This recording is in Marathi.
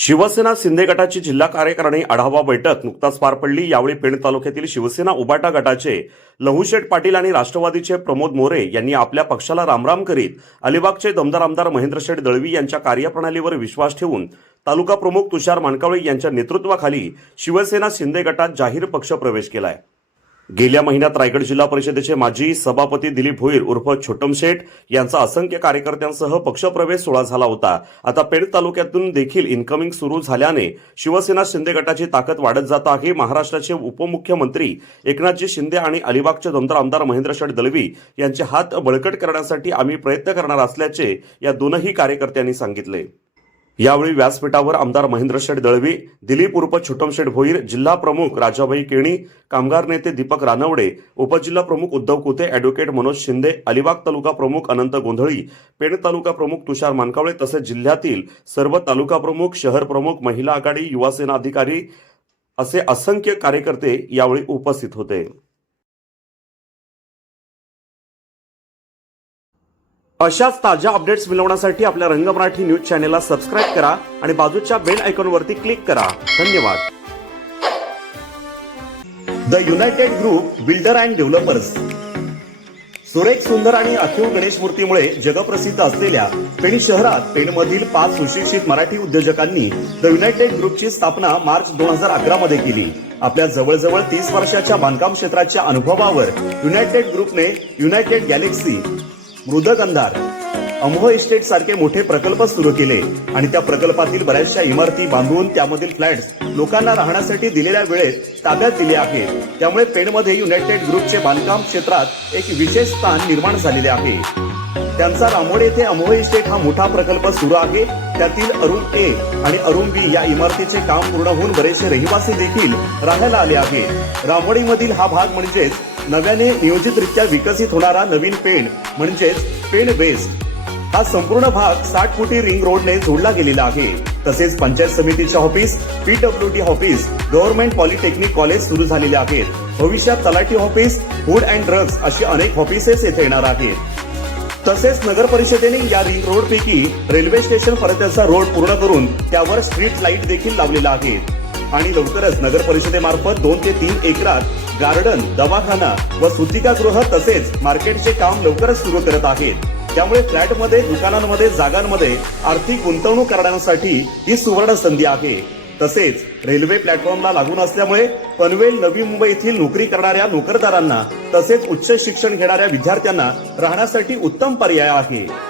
शिवसेना शिंदे गटाची जिल्हा कार्यकारिणी आढावा बैठक नुकताच पार पडली. यावेळी पेण तालुक्यातील शिवसेना उबाटा गटाचे लहुशेठ पाटील आणि राष्ट्रवादीचे प्रमोद मोरे यांनी आपल्या पक्षाला रामराम करीत अलिबागचे दमदार आमदार महेंद्रशेठ दळवी यांच्या कार्यप्रणालीवर विश्वास ठेवून तालुका प्रमुख तुषार मानकावळे यांच्या नेतृत्वाखाली शिवसेना शिंदे गटात जाहीर पक्ष प्रवेश केला आहे गेल्या महिन्यात रायगड जिल्हा परिषदेचे माजी सभापती दिलीप भोईर उर्फ छोटम शेठ यांचा असंख्य कार्यकर्त्यांसह पक्षप्रवेश सोहळा झाला होता. आता पेड तालुक्यातून देखील इन्कमिंग सुरू झाल्याने शिवसेना शिंदे गटाची ताकद वाढत जात आहे. महाराष्ट्राचे उपमुख्यमंत्री एकनाथजी शिंदे आणि अलिबागचे दमदार आमदार महेंद्र शेठ दलवी यांचे हात बळकट करण्यासाठी आम्ही प्रयत्न करणार असल्याचे या दोनही कार्यकर्त्यांनी सांगितले. यावेळी व्यासपीठावर आमदार महेंद्र शेठ दळवी दिलीप उर्फ छुटम शेठ भोईर जिल्हा प्रमुख राजाभाई केणी कामगार नेते दीपक रानवडे उपजिल्हा प्रमुख उद्धव कुते अॅडव्होकेट मनोज शिंदे अलिबाग तालुका प्रमुख अनंत गोंधळी पेण तालुका प्रमुख तुषार मानकावळे तसेच जिल्ह्यातील सर्व तालुका प्रमुख शहर प्रमुख महिला आघाडी युवासेना अधिकारी असे असंख्य कार्यकर्ते यावेळी उपस्थित होते. अशाच ताज्या अपडेट्स मिळवण्यासाठी आपल्या रंग मराठी न्यूज चॅनेलला सबस्क्राईब करा आणि बाजूच्या बेल आयकॉनवरती क्लिक करा. धन्यवाद. The united group builder and developers. सुरेख सुंदर आणि अखिव गणेश मूर्तीमुळे जगप्रसिद्ध असलेल्या पेण शहरात पेणमधील पाच सुशिक्षित मराठी उद्योजकांनी द युनायटेड ग्रुपची स्थापना मार्च दोन हजार अकरा मध्ये केली. आपल्या जवळजवळ तीस वर्षाच्या बांधकाम क्षेत्राच्या अनुभवावर युनायटेड ग्रुपने united galaxy Mrudgandhar. Amoh estate सारखे मोठे प्रकल्प सुरू केले आणि त्या प्रकल्पातील बऱ्याचशा इमारती बांधून त्यामधील फ्लॅट्स लोकांना राहण्यासाठी दिलेल्या वेळेत ताब्यात दिले आहेत. त्यामुळे पेणमध्ये युनायटेड ग्रुपचे बांधकाम क्षेत्रात एक विशेष स्थान निर्माण झालेले आहे. त्यांचा रामोड येथे अमोह इस्टेट हा मोठा प्रकल्प सुरू आहे. त्यातील अरुण ए आणि अरुण बी या इमारतीचे काम पूर्ण होऊन बरेचसे रहिवासी देखील राहायला आले आहेत. रामोडीमधील हा भाग म्हणजेच नव्याने नियोजितरित्या विकसित होणारा नवीन पेण म्हणजेच पेण वेस्ट. हा संपूर्ण भाग साठ फुटी रिंग रोडने जोडला गेलेला आहे. तसेच पंचायत समितीचे office P W D office government polytechnic college सुरू झालेले आहेत. भविष्यात तलाठी ऑफिस फूड अँड ड्रग्ज अशी अनेक ऑफिसेस येथे येणार आहेत. तसेच नगर परिषदेने या रिंग रोड पैकी रेल्वे स्टेशन पर्यंतचा रोड पूर्ण करून त्यावर स्ट्रीट लाइट देखील लावलेला आहे. आणि लवकरच नगर परिषदेमार्फत दोन ते तीन एकरात गार्डन दवाखाना व सुतिकागृह तसेच मार्केटचे काम लवकरच सुरू करत आहेत. त्यामुळे फ्लॅटमध्ये दुकानांमध्ये जागांमध्ये आर्थिक गुंतवणूक करण्यासाठी ही सुवर्ण संधी आहे. तसेच रेल्वे प्लॅटफॉर्मला लागून असल्यामुळे पनवेल नवी मुंबई येथील नोकरी करणाऱ्या नोकरदारांना तसेच उच्च शिक्षण घेणाऱ्या विद्यार्थ्यांना राहण्यासाठी उत्तम पर्याय आहे.